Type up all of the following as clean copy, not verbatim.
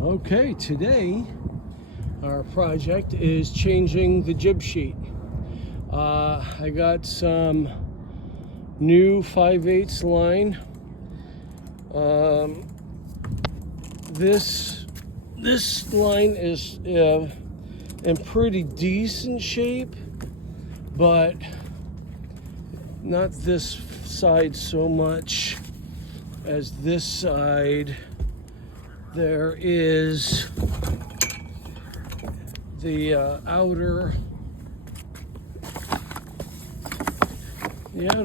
Okay, today our project is changing the jib sheet. I got some new 5/8 line. This line is in pretty decent shape, but not this side so much as this side. There is the outer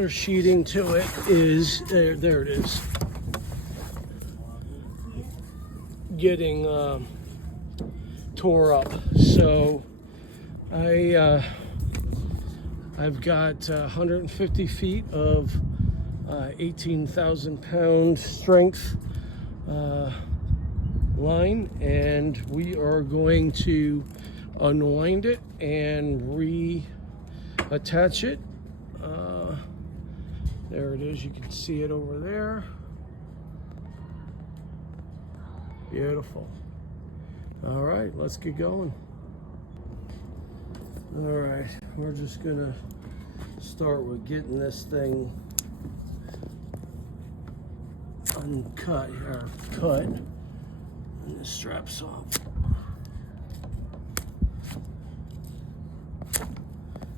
sheeting to it is there it is, getting tore up. So I've got 150 feet of 18,000 pound strength line, and we are going to unwind it and reattach it. There it is, you can see it over there. Beautiful. All right, let's get going. All right, we're just gonna start with getting this thing uncut or cut, and the straps off.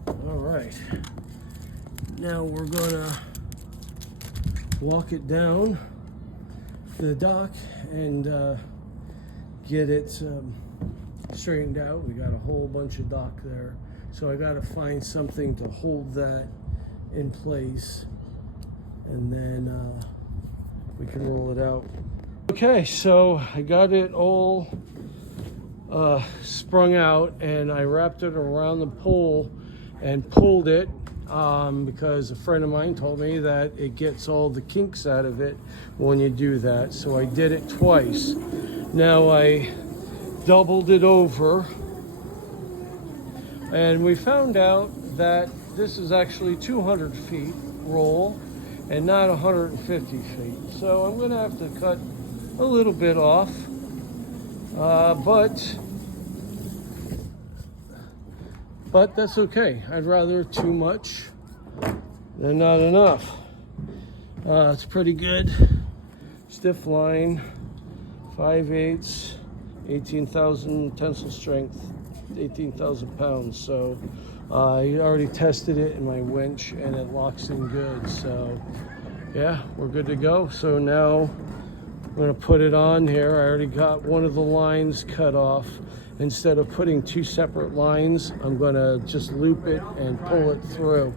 All right, now we're gonna walk it down the dock and get it straightened out. We got a whole bunch of dock there, so I got to find something to hold that in place, and then we can roll it out. Okay, so I got it all sprung out, and I wrapped it around the pole and pulled it because a friend of mine told me that it gets all the kinks out of it when you do that. So I did it twice. Now I doubled it over, and we found out that this is actually 200 feet roll and not 150 feet. So I'm gonna have to cut a little bit off, but that's okay. I'd rather too much than not enough. It's pretty good. Stiff line, 5/8, 18,000 tensile strength, 18,000 pounds. So I already tested it in my winch and it locks in good. So yeah, we're good to go. So now I'm gonna put it on here. I already got one of the lines cut off. Instead of putting two separate lines, I'm gonna just loop it and pull it through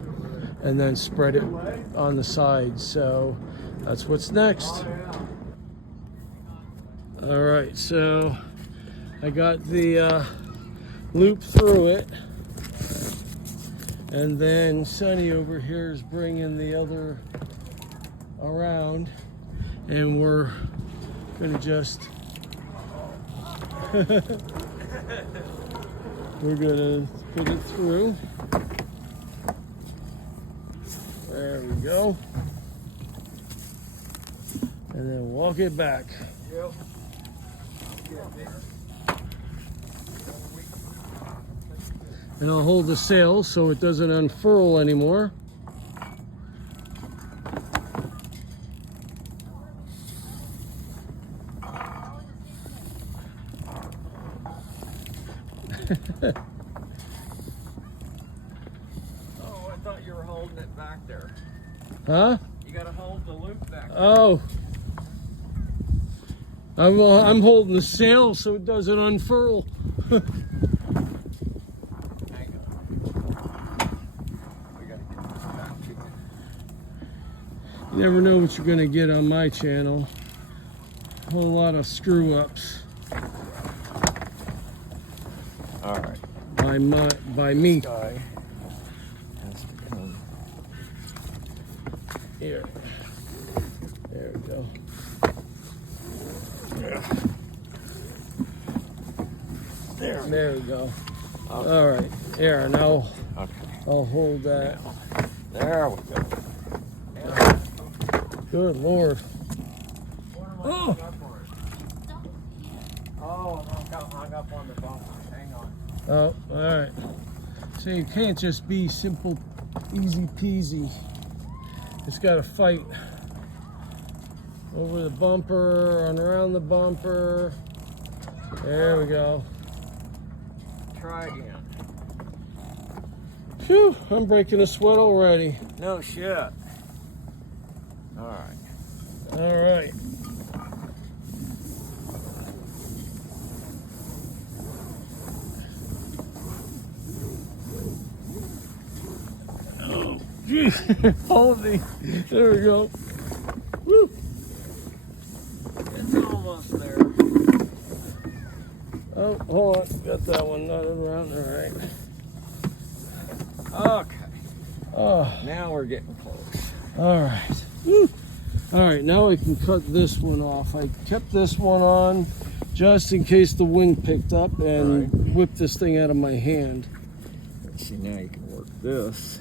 and then spread it on the sides. So that's what's next. All right, so I got the loop through it, and then Sonny over here is bringing the other around, and we're gonna just we're gonna put it through. There we go. And then walk it back. Yep. And I'll hold the sail so it doesn't unfurl anymore. Oh, I thought you were holding it back there. Huh? You gotta hold the loop back there. Oh. I'm holding the sail so it doesn't unfurl. Hang on. We gotta get this back. You never know what you're gonna get on my channel. A whole lot of screw ups. All right. By me. Guy has to come Here. There we go. Yeah. There we go. Okay. All right. Here, now Okay. I'll hold that. There we go. Good Lord. Oh. Oh, I got hung up on the bumper. Hang on. Oh, all right. So you can't just be simple, easy peasy. It's got to fight over the bumper, and around the bumper. There we go. Try again. Phew, I'm breaking a sweat already. No shit. All right. All right. Oh, geez. Hold me. There we go. Woo. It's almost there. Oh, hold on. Got that one knotted around. All right. Okay. Oh, Now we're getting close. all right. Woo. All right, now we can cut this one off. I kept this one on just in case the wind picked up and whipped this thing out of my hand. Let's see, now you can work this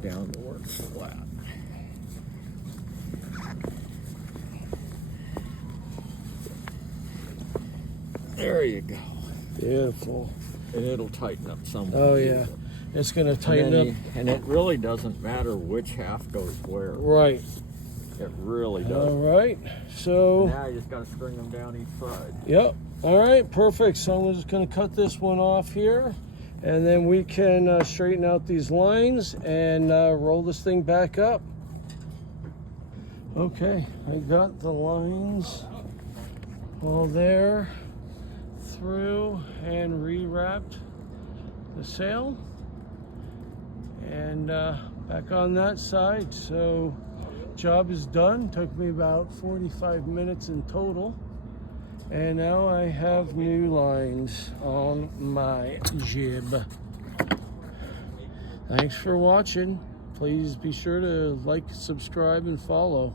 down to where it's flat. There you go. Beautiful. And it'll tighten up some. Oh, yeah. It's going to tighten up. And it really doesn't matter which half goes where. Right. It really does. All right. So, Now you just got to string them down each side. yep. All right. Perfect. So I'm just going to cut this one off here. And then we can straighten out these lines and roll this thing back up. Okay. I got the lines all there, through, and rewrapped the sail. And back on that side. So job is done. Took me about 45 minutes in total. And now I have new lines on my jib. Thanks for watching. Please be sure to like, subscribe, and follow.